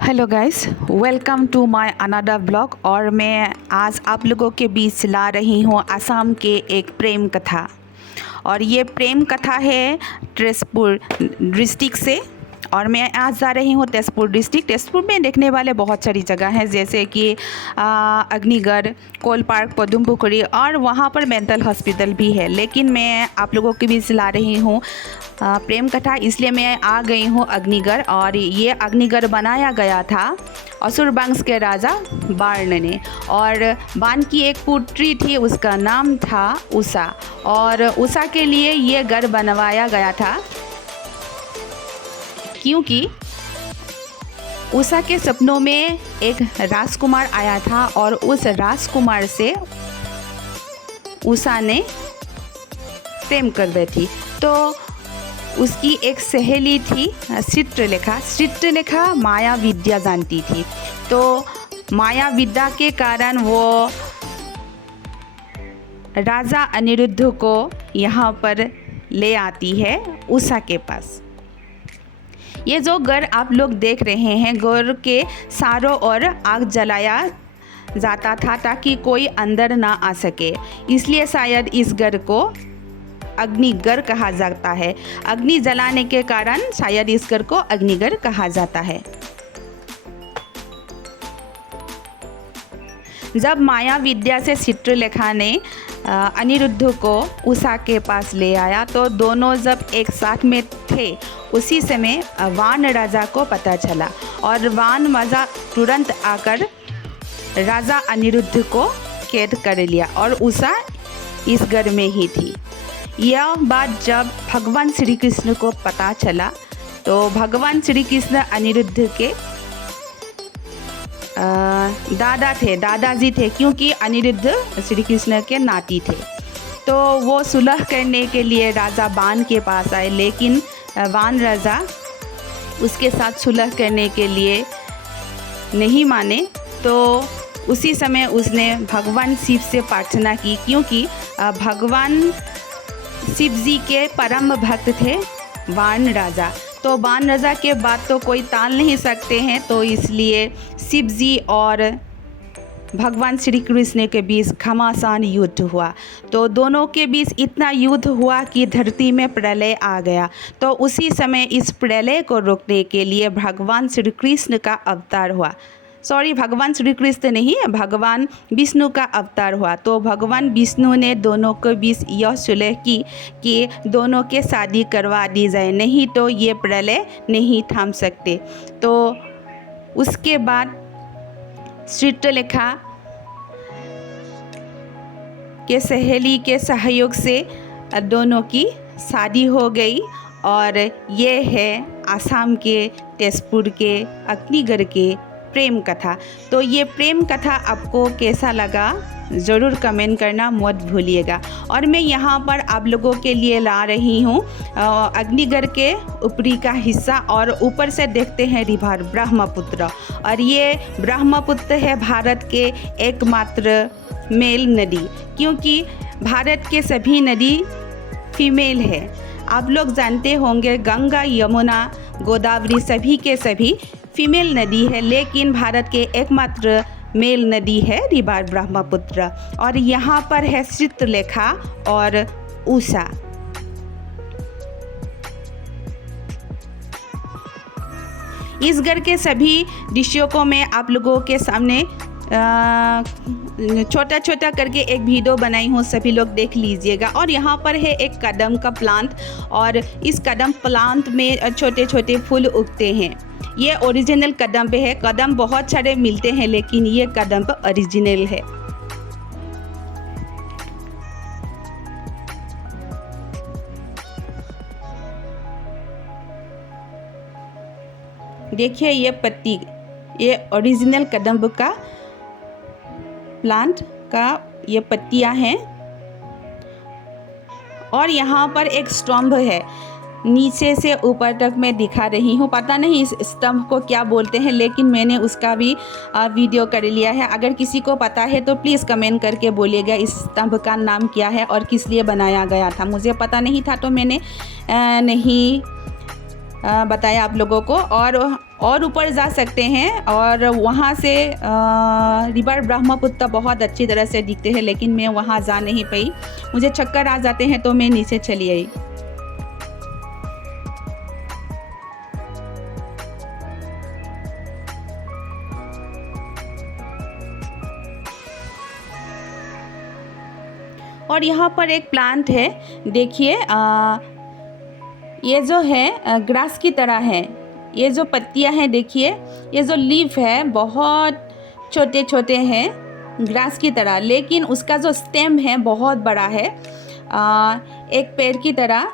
Hello guys, welcome to my another blog. और मैं आज आप लोगों के बीच ला रही हूँ असम के एक प्रेम कथा। और ये प्रेम कथा है तेजपुर डिस्ट्रिक्ट से। और मैं आज जा रही हूँ तेजपुर डिस्ट्रिक्ट। तेजपुर में देखने वाले बहुत सारी जगह हैं, जैसे कि अग्निगढ़, कोल पार्क, पदुम पुखरी, और वहाँ पर मेंटल हॉस्पिटल भी है। लेकिन मैं आप लोगों के बीच ला रही हूँ प्रेम कथा, इसलिए मैं आ गई हूँ अग्निगढ़। और ये अग्निगढ़ बनाया गया था असुर वंश के राजा बाण ने। और बाण की एक पुत्री थी, उसका नाम था उषा। और उषा के लिए ये गढ़ बनवाया गया था क्योंकि उषा के सपनों में एक राजकुमार आया था और उस राजकुमार से उषा ने प्रेम कर बैठी। तो उसकी एक सहेली थी चित्रलेखा माया विद्या जानती थी। तो माया विद्या के कारण वो राजा अनिरुद्ध को यहाँ पर ले आती है उषा के पास। ये जो गढ़ आप लोग देख रहे हैं, गढ़ के चारों ओर आग जलाया जाता था ताकि कोई अंदर ना आ सके, इसलिए शायद इस गढ़ को अग्निगढ़ कहा जाता है। अग्नि जलाने के कारण शायद इस गढ़ को अग्निगढ़ कहा जाता है। जब माया विद्या से चित्रलेखा ने अनिरुद्ध को उषा के पास ले आया, तो दोनों जब एक साथ में थे, उसी समय वान राजा को पता चला। और वान राजा तुरंत आकर राजा अनिरुद्ध को कैद कर लिया और उषा इस गढ़ में ही थी। यह बात जब भगवान श्री कृष्ण को पता चला, तो भगवान श्री कृष्ण अनिरुद्ध के दादाजी थे, क्योंकि अनिरुद्ध श्री कृष्ण के नाती थे। तो वो सुलह करने के लिए राजा बाण के पास आए, लेकिन वान राजा उसके साथ सुलह करने के लिए नहीं माने। तो उसी समय उसने भगवान शिव से प्रार्थना की, क्योंकि भगवान शिव जी के परम भक्त थे बाण राजा। तो बाण राजा के बाद तो कोई टाल नहीं सकते हैं, तो इसलिए शिव जी और भगवान श्री कृष्ण के बीच घमासान युद्ध हुआ। तो दोनों के बीच इतना युद्ध हुआ कि धरती में प्रलय आ गया। तो उसी समय इस प्रलय को रोकने के लिए भगवान श्री कृष्ण का अवतार हुआ। भगवान श्री कृष्ण नहीं, भगवान विष्णु का अवतार हुआ। तो भगवान विष्णु ने दोनों के बीच यह सुलह की कि दोनों के शादी करवा दी जाए, नहीं तो ये प्रलय नहीं थाम सकते। तो उसके बाद चित्रलेखा के सहेली के सहयोग से दोनों की शादी हो गई। और ये है आसाम के तेजपुर के अग्निगढ़ के प्रेम कथा। तो ये प्रेम कथा आपको कैसा लगा ज़रूर कमेंट करना मत भूलिएगा। और मैं यहाँ पर आप लोगों के लिए ला रही हूँ अग्निगढ़ के ऊपरी का हिस्सा, और ऊपर से देखते हैं रिवर ब्रह्मपुत्र। और ये ब्रह्मपुत्र है भारत के एकमात्र मेल नदी, क्योंकि भारत के सभी नदी फीमेल है। आप लोग जानते होंगे गंगा, यमुना, गोदावरी सभी के सभी फीमेल नदी है, लेकिन भारत के एकमात्र मेल नदी है रिवर ब्रह्मपुत्र। और यहाँ पर है चित्रलेखा और उषा। इस गढ़ के सभी दृश्यों को मैं आप लोगों के सामने छोटा छोटा करके एक वीडियो बनाई हूँ, सभी लोग देख लीजिएगा। और यहाँ पर है एक कदम का प्लांट, और इस कदम प्लांट में छोटे छोटे फूल उगते हैं। ये ओरिजिनल कदम पे है। कदम बहुत सारे मिलते हैं, लेकिन ये कदम पे ओरिजिनल है। देखिए ये पत्ती, ये ओरिजिनल कदम का प्लांट का ये पत्तियां हैं। और यहाँ पर एक स्तंभ है, नीचे से ऊपर तक मैं दिखा रही हूँ। पता नहीं इस स्तंभ को क्या बोलते हैं, लेकिन मैंने उसका भी वीडियो कर लिया है। अगर किसी को पता है तो प्लीज़ कमेंट करके बोलिएगा इस स्तंभ का नाम क्या है और किस लिए बनाया गया था। मुझे पता नहीं था, तो मैंने नहीं बताया आप लोगों को। और और ऊपर जा सकते हैं और वहाँ से रिवर ब्रह्मपुत्र बहुत अच्छी तरह से दिखते हैं, लेकिन मैं वहाँ जा नहीं पाई, मुझे चक्कर आ जाते हैं तो मैं नीचे चली आई। और यहाँ पर एक प्लांट है, देखिए ये जो है ग्रास की तरह है, ये जो पत्तियाँ हैं देखिए, ये जो लीफ है बहुत छोटे छोटे हैं ग्रास की तरह, लेकिन उसका जो स्टेम है बहुत बड़ा है, एक पेड़ की तरह।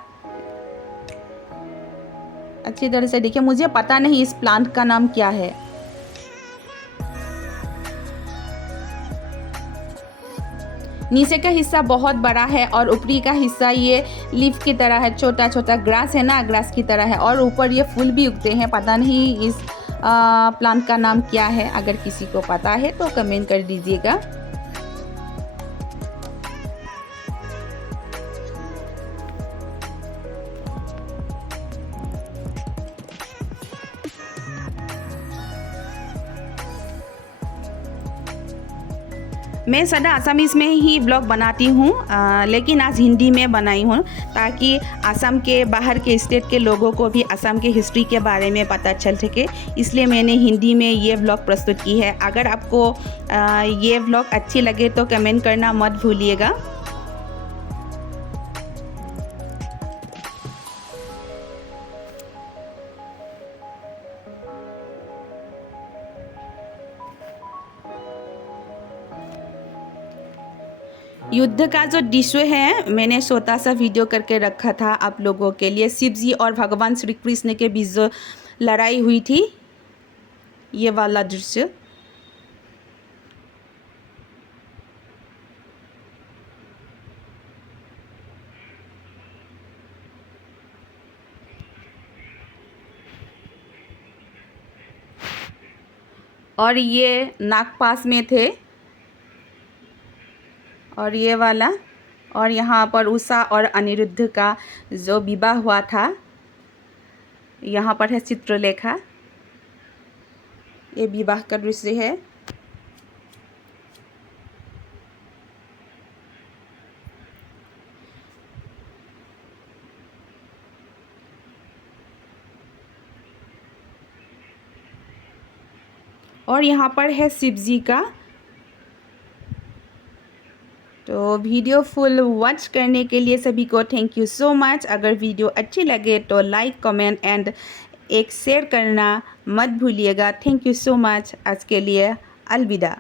अच्छी तरह से देखिए, मुझे पता नहीं इस प्लांट का नाम क्या है। नीचे का हिस्सा बहुत बड़ा है और ऊपरी का हिस्सा ये लीफ की तरह है, छोटा छोटा ग्रास है ना, ग्रास की तरह है, और ऊपर ये फूल भी उगते हैं। पता नहीं इस प्लांट का नाम क्या है, अगर किसी को पता है तो कमेंट कर दीजिएगा। मैं सदा आसामीज़ में ही ब्लॉग बनाती हूँ, लेकिन आज हिंदी में बनाई हूँ ताकि आसाम के बाहर के स्टेट के लोगों को भी आसाम के हिस्ट्री के बारे में पता चल सके, इसलिए मैंने हिंदी में ये ब्लॉग प्रस्तुत की है। अगर आपको ये ब्लॉग अच्छी लगे तो कमेंट करना मत भूलिएगा। युद्ध का जो दृश्य है मैंने छोटा सा वीडियो करके रखा था आप लोगों के लिए। शिव जी और भगवान श्री कृष्ण के बीच जो लड़ाई हुई थी, ये वाला दृश्य। और ये नागपास में थे, और ये वाला, और यहाँ पर उषा और अनिरुद्ध का जो विवाह हुआ था, यहाँ पर है चित्रलेखा, ये विवाह का दृश्य है। और यहाँ पर है शिव जी का। तो वीडियो फुल वॉच करने के लिए सभी को थैंक यू सो मच। अगर वीडियो अच्छी लगे तो लाइक, कमेंट एंड एक शेयर करना मत भूलिएगा। Thank you so much. आज के लिए अलविदा।